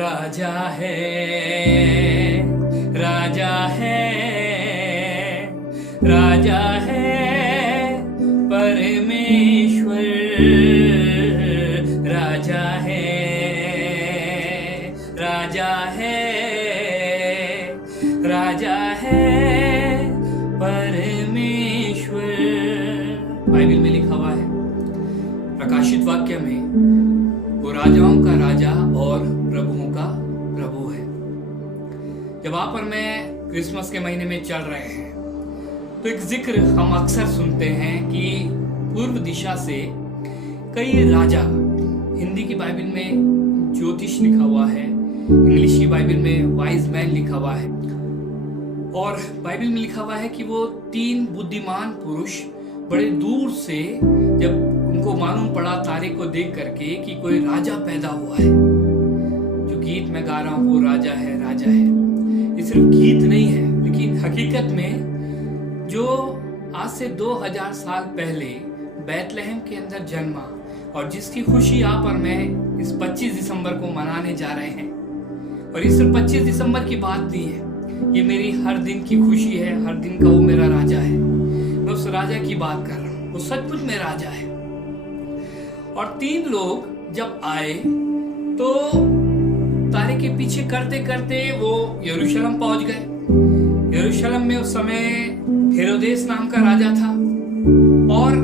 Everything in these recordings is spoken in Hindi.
राजा है, राजा है, राजा है परमेश्वर, राजा है, राजा है, राजा है परमेश्वर। बाइबल में लिखा हुआ है, प्रकाशित वाक्य में, वो राजाओं का राजा और प्रभुओं का प्रभु है। जब आप और मैं क्रिसमस के महीने में चल रहे हैं तो एक जिक्र हम अक्सर सुनते हैं कि पूर्व दिशा से कई राजा, हिंदी की बाइबल में ज्योतिष लिखा हुआ है, इंग्लिश की बाइबल में वाइज मैन लिखा हुआ है, और बाइबल में लिखा हुआ है कि वो 3 बुद्धिमान पुरुष बड़े दूर से जब उनको मालूम पड़ा तारे को देख करके कि कोई राजा पैदा हुआ है, जो गीत में गा रहा हूं वो राजा है, राजा है, ये सिर्फ गीत नहीं है, लेकिन हकीकत में जो आज से 2000 साल पहले बैतलहम के अंदर जन्मा और जिसकी खुशी आप और मैं इस 25 दिसंबर को मनाने जा रहे हैं। और ये सिर्फ 25 दिसंबर की बात नहीं है, ये मेरी हर दिन की खुशी है, हर दिन का वो मेरा राजा है। मैं उस राजा की बात कर रहा हूँ, वो सचमुच में राजा है। और 3 लोग जब आए तो तारे के पीछे करते करते वो यरूशलेम पहुंच गए। यरूशलेम में उस समय हेरोदेस नाम का राजा था, और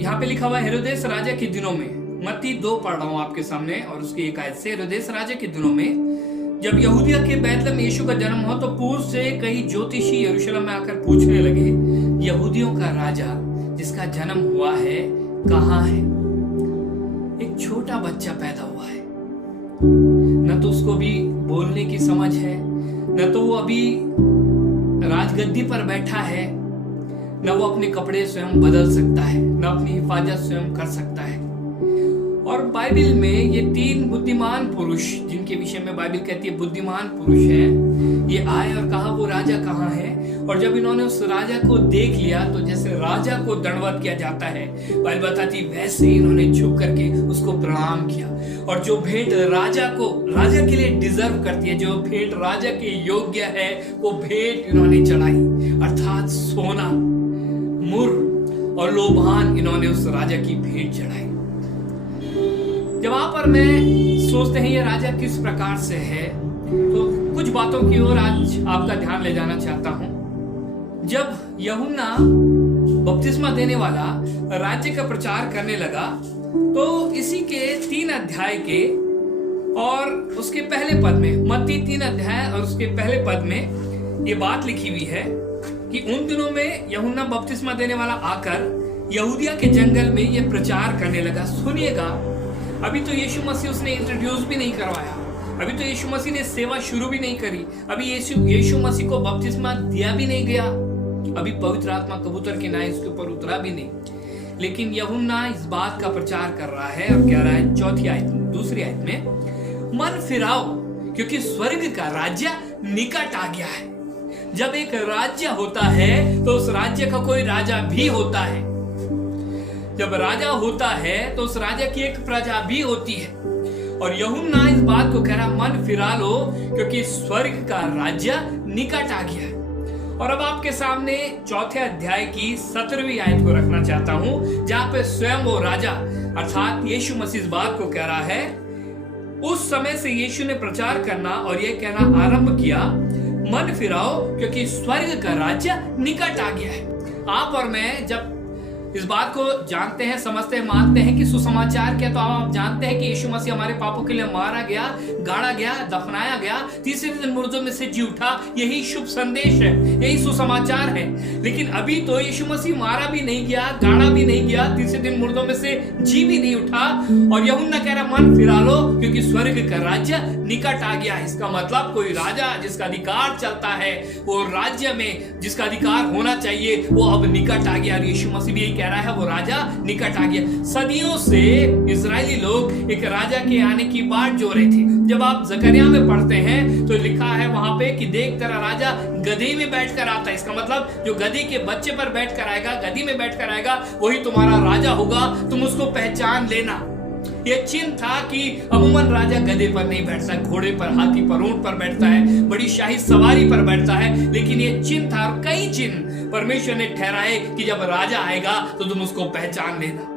यहाँ पे लिखा हुआ है हेरोदेस राजा के दिनों में, मत्ती 2 पढ़ रहा हूं आपके सामने और उसकी एक आयत से। हेरोदेस राजा के दिनों में जब यहूदिया के बैतलहम में यीशु का जन्म हुआ तो पूर्व से कई ज्योतिषी यरूशलेम में आकर पूछने लगे, यहूदियों का राजा जिसका जन्म हुआ है कहाँ है? एक छोटा बच्चा पैदा हुआ है, न तो उसको भी बोलने की समझ है, न तो वो अभी राजगद्दी पर बैठा है, न वो अपने कपड़े स्वयं बदल सकता है, न अपनी हिफाजत स्वयं कर सकता है। और बाइबल में ये 3 बुद्धिमान पुरुष, जिनके विषय में बाइबल कहती है बुद्धिमान पुरुष हैं, ये आए और कहा वो राजा कहाँ है। और जब इन्होंने उस राजा को देख लिया तो जैसे राजा को दंडवत किया जाता है, बाइबल बताती वैसे ही इन्होंने झुक करके उसको प्रणाम किया। और जो भेंट राजा के लिए डिजर्व करती है, जो भेंट राजा के योग्य है, वो भेंट इन्होंने चढ़ाई, अर्थात सोना, मुर और लोबान इन्होंने उस राजा की भेंट चढ़ाई। जब आप और मैं सोचते हैं ये राजा किस प्रकार से है, तो कुछ बातों की ओर आज आपका ध्यान ले जाना चाहता हूं। जब यूहन्ना बपतिस्मा देने वाला राज्य का प्रचार करने लगा तो इसी के 3 अध्याय के और उसके पहले पद में, मत्ती 3 अध्याय और उसके पहले पद में ये बात लिखी हुई है कि उन दिनों में यूहन्ना बपतिस्मा देने वाला आकर यहूदिया के जंगल में ये प्रचार करने लगा। सुनिएगा, अभी तो यीशु मसीह उसने इंट्रोड्यूस भी नहीं करवाया, अभी तो यीशु मसीह ने सेवा शुरू भी नहीं करी, अभी यीशु मसीह को बपतिस्मा दिया भी नहीं गया, अभी पवित्र आत्मा कबूतर की नाई उसके ऊपर उतरा भी नहीं। लेकिन यूहन्ना इस बात का प्रचार कर रहा है और कह रहा है 4 आयत, 2 आयत में, मन फिराओ क्योंकि स्वर्ग का राज्य निकट आ गया है। जब एक राज्य होता है तो उस राज्य का कोई राजा भी होता है। जब राजा होता है तो उस राजा की एक प्रजा भी होती है। और यूहन्ना इस बात को कह रहा, मन फिरा लो क्योंकि स्वर्ग का राज्य निकट आ गया है। और अब आपके सामने 4 अध्याय की 17वीं आयत को रखना चाहता हूं, जहां पे स्वयं वो राजा अर्थात यीशु मसीह इस बात को कह रहा है। उस समय से यीशु ने प्रचार करना और यह कहना आरंभ किया, मन फिराओ क्योंकि स्वर्ग का राज्य निकट आ गया है। आप और मैं जब इस बात को जानते हैं, समझते हैं, मानते हैं कि सुसमाचार क्या, तो आप जानते हैं कि यीशु मसीह हमारे पापों के लिए मारा गया, गाड़ा गया, दफनाया गया, तीसरे दिन मुर्दों में से जी उठा। यही शुभ संदेश है, यही सुसमाचार है। लेकिन अभी तो यीशु मसीह मारा भी नहीं गया, गाड़ा भी नहीं गया, तीसरे दिन मुर्दों में से जी भी नहीं उठा। और यूहन्ना कह रहा मन फिरा लो क्योंकि स्वर्ग का राज्य निकट आ गया है। इसका मतलब कोई राजा जिसका अधिकार चलता है, वो राज्य में जिसका अधिकार होना चाहिए, वो अब निकट आ गया। और यीशु मसीह भी यही कह रहा है, वो राजा निकट आ गया। सदियों से इजरायली लोग एक राजा के आने की बाट जो रहे थे। जब आप जकरिया में पढ़ते हैं तो लिखा है वहां पे कि देख तेरा राजा गधी में बैठकर आता है। इसका मतलब जो गधी के बच्चे पर बैठकर आएगा, गधी में बैठकर आएगा, वही तुम्हारा राजा होगा, तुम उसको पहचान लेना। ये चिन्ह था कि अमूमन राजा गधे पर नहीं बैठता, घोड़े पर, हाथी पर, ऊंट पर बैठता है, बड़ी शाही सवारी पर बैठता है, लेकिन ये चिन्ह था। और कई चिन्ह परमेश्वर ने ठहराए कि जब राजा आएगा तो तुम उसको पहचान लेना।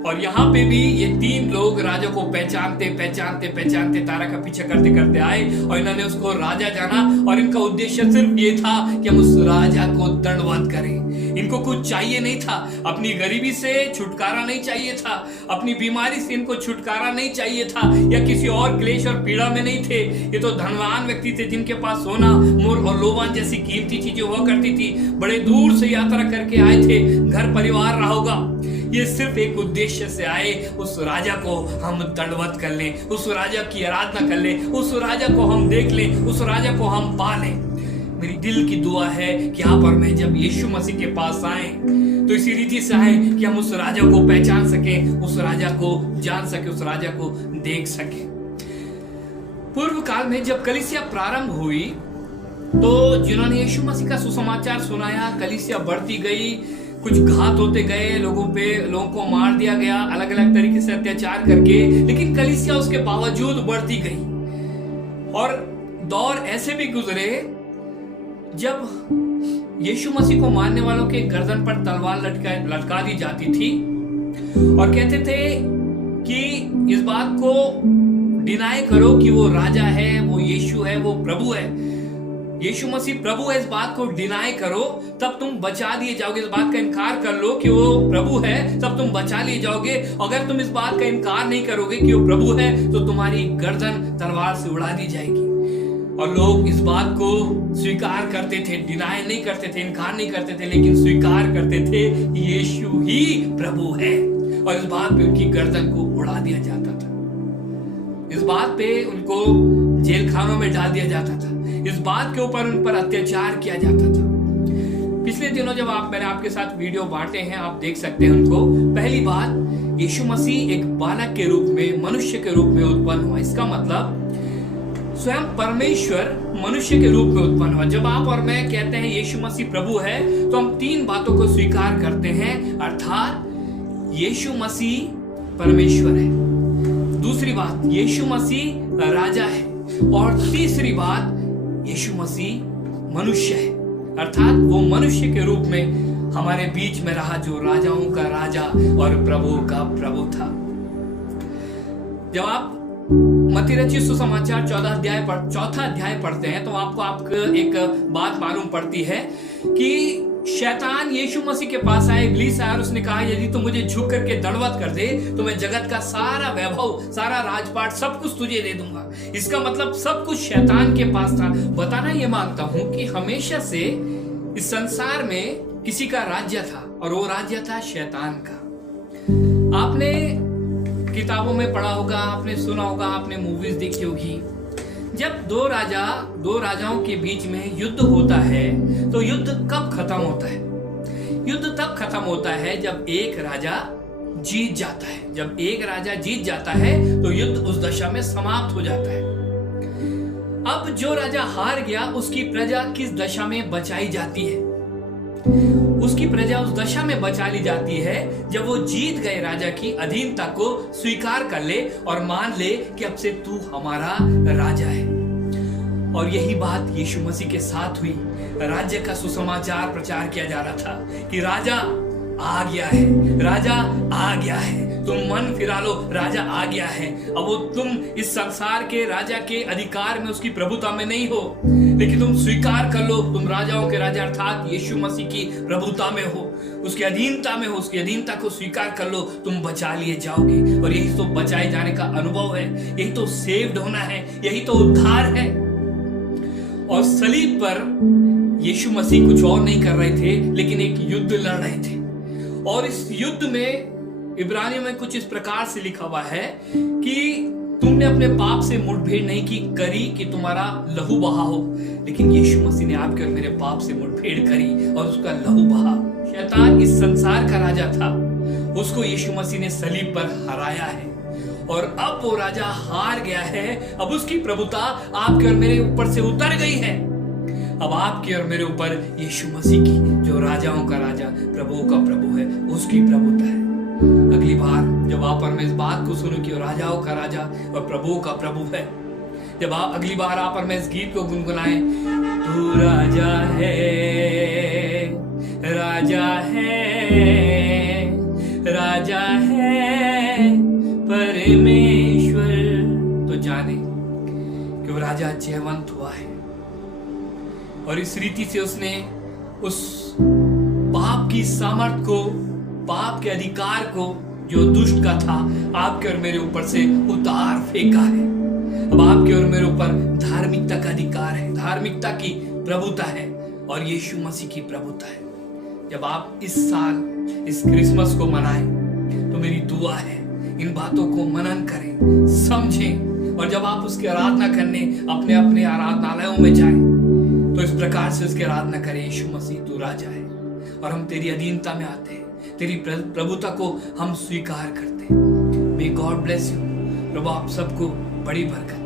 और यहाँ पे भी ये 3 लोग राजा को पहचानते पहचानते पहचानते तारा का पीछा करते करते आए और इन्होंने उसको राजा जाना। और इनका उद्देश्य सिर्फ ये था कि हम उस राजा को दंडवत करें। इनको कुछ चाहिए नहीं था, अपनी गरीबी से छुटकारा नहीं चाहिए था, अपनी बीमारी से इनको छुटकारा नहीं चाहिए था, या किसी और क्लेश और पीड़ा में नहीं थे। ये तो धनवान व्यक्ति थे जिनके पास सोना, मोर और लोबान जैसी कीमती चीजें हुआ करती थी, बड़े दूर से यात्रा करके आए थे, घर परिवार रहा होगा। ये सिर्फ एक उद्देश्य से आए, उस राजा को हम दंडवत कर लें, उस राजा की आराधना कर लें, उस राजा को हम देख लें, उस राजा को हम पा लें। मेरी दिल की दुआ है कि आप और मैं जब यीशु मसीह के पास आए तो इसी रीति से आए कि हम उस राजा को पहचान सकें, उस राजा को जान सके, उस राजा को देख सके। पूर्व काल में जब कलीसिया प्रारंभ हुई तो जिन्होंने यीशु मसीह का सुसमाचार सुनाया, कलीसिया बढ़ती गई, कुछ घात होते गए, लोगों को मार दिया गया अलग अलग तरीके से अत्याचार करके, लेकिन कलीसिया उसके बावजूद बढ़ती गई। और दौर ऐसे भी गुजरे जब यीशु मसीह को मारने वालों के गर्दन पर तलवार लटका दी जाती थी और कहते थे कि इस बात को डिनाई करो कि वो राजा है, वो यीशु है, वो प्रभु है, यीशु मसीह प्रभु है, इस बात को डिनाई करो तब तुम बचा लिए जाओगे। इस बात का इनकार कर लो कि वो प्रभु है तब तुम बचा लिए जाओगे। अगर तुम इस बात का इनकार नहीं करोगे कि वो प्रभु है तो तुम्हारी गर्दन तलवार से उड़ा दी जाएगी। और लोग इस बात को स्वीकार करते थे, डिनाई नहीं करते थे, इनकार नहीं करते थे, लेकिन स्वीकार करते थे यीशु ही प्रभु है। और इस बात पे उनकी गर्दन को उड़ा दिया जाता था, इस बात पे उनको जेल खानों में डाल दिया जाता था, इस बात के ऊपर उन पर अत्याचार किया जाता था। पिछले दिनों जब मैंने आपके साथ वीडियो बांटे हैं, आप देख सकते हैं उनको। पहली बात, यीशु मसीह एक बालक के रूप में, मनुष्य के रूप में उत्पन्न हुआ। इसका मतलब स्वयं परमेश्वर मनुष्य के रूप में उत्पन्न हुआ। जब आप और मैं कहते हैं यीशु मसीह प्रभु है तो हम 3 बातों को स्वीकार करते हैं, अर्थात यीशु मसीह परमेश्वर है, दूसरी बात यीशु मसीह राजा है, और तीसरी बात यीशु मसीह मनुष्य है, अर्थात वो मनुष्य के रूप में हमारे बीच में रहा, जो राजाओं का राजा और प्रभु का प्रभु था। जब आप मत्ती रचित सुसमाचार 4 अध्याय पढ़ते हैं तो आपको एक बात मालूम पड़ती है कि शैतान यीशु मसीह के पास आया, इब्लीस आया और उसने कहा यदि तुम मुझे झुक करके दंडवत कर दे तो मैं जगत का सारा वैभव, सारा राजपाट, सब कुछ तुझे दे दूंगा। इसका मतलब सब कुछ शैतान के पास था। बताना ये मांगता हूं कि हमेशा से इस संसार में किसी का राज्य था और वो राज्य था शैतान का। आपने किताबों में पढ़ा होगा, आपने सुना होगा, आपने मूवीज देखी होगी, जब दो राजाओं के बीच में युद्ध होता है तो युद्ध कब खत्म होता है? युद्ध तब खत्म होता है जब एक राजा जीत जाता है। जब एक राजा जीत जाता है तो युद्ध उस दशा में समाप्त हो जाता है। अब जो राजा हार गया उसकी प्रजा किस दशा में बचाई जाती है? उसकी प्रजा उस दशा में बचा ली जाती है जब वो जीत गए राजा की अधीनता को स्वीकार कर ले और मान ले कि अब से तू हमारा राजा है। और यही बात यीशु मसीह के साथ हुई। राज्य का सुसमाचार प्रचार किया जा रहा था कि राजा आ गया है, राजा आ गया है, तुम मन फिरा लो, राजा आ गया है। अब वो तुम इस संसार के राजा के अधिकार में, उसकी प्रभुता में नहीं हो, लेकिन तुम स्वीकार कर लो तुम राजाओं के राजा अर्थात यीशु मसीह की प्रभुता में हो, उसकी अधीनता में हो, उसकी अधीनता को स्वीकार कर लो, तुम बचा लिए जाओगे। और यही तो बचाए जाने का अनुभव है, यही तो सेव्ड होना है, यही तो उद्धार है। और सलीब पर यीशु मसीह कुछ और नहीं कर रहे थे, लेकिन एक युद्ध लड़ रहे थे। और इस युद्ध में इब्रानियों में कुछ इस प्रकार से लिखा हुआ है कि तुमने अपने पाप से मुठभेड़ नहीं की करी कि तुम्हारा लहू बहा हो, लेकिन यीशु मसीह ने आपके और मेरे पाप से मुठभेड़ करी और उसका लहू बहा। शैतान इस संसार का राजा था, उसको यीशु मसीह ने सलीब पर हराया है और अब वो राजा हार गया है। अब उसकी प्रभुता आपके और मेरे ऊपर से उतर गई है। अब आपके और मेरे ऊपर यीशु मसीह की, जो राजाओं का राजा, प्रभुओं का प्रभु है, उसकी प्रभुता है। अगली बार जब आप और मैं इस बात को सुनो कि वो राजाओं का राजा और प्रभुओं का प्रभु है, जब आप अगली बार आप और मैं इस गीत को गुनगुनाएं, तू राजा है, राजा है, राजा है परमेश्वर, तो जाने कि वो राजा जयवंत हुआ है। और इस रीति से उसने उस पाप की सामर्थ को, पाप के अधिकार को जो दुष्ट का था, आपके और मेरे ऊपर से उतार फेंका है। अब आपके और मेरे ऊपर धार्मिकता का अधिकार है, धार्मिकता की प्रभुता है और यीशु मसीह की प्रभुता है। जब आप इस साल इस क्रिसमस को मनाएं तो मेरी दुआ है इन बातों को मनन करें, समझें, और जब आप उसकी आराधना करने अपने अपने आराधनालयों में जाएं तो इस प्रकार से उसकी आराधना करें, यीशु मसीह तू राजा है और हम तेरी अधीनता में आते हैं, तेरी प्रभुता को हम स्वीकार करते हैं। May God bless you. प्रभु आप सबको बड़ी बरकत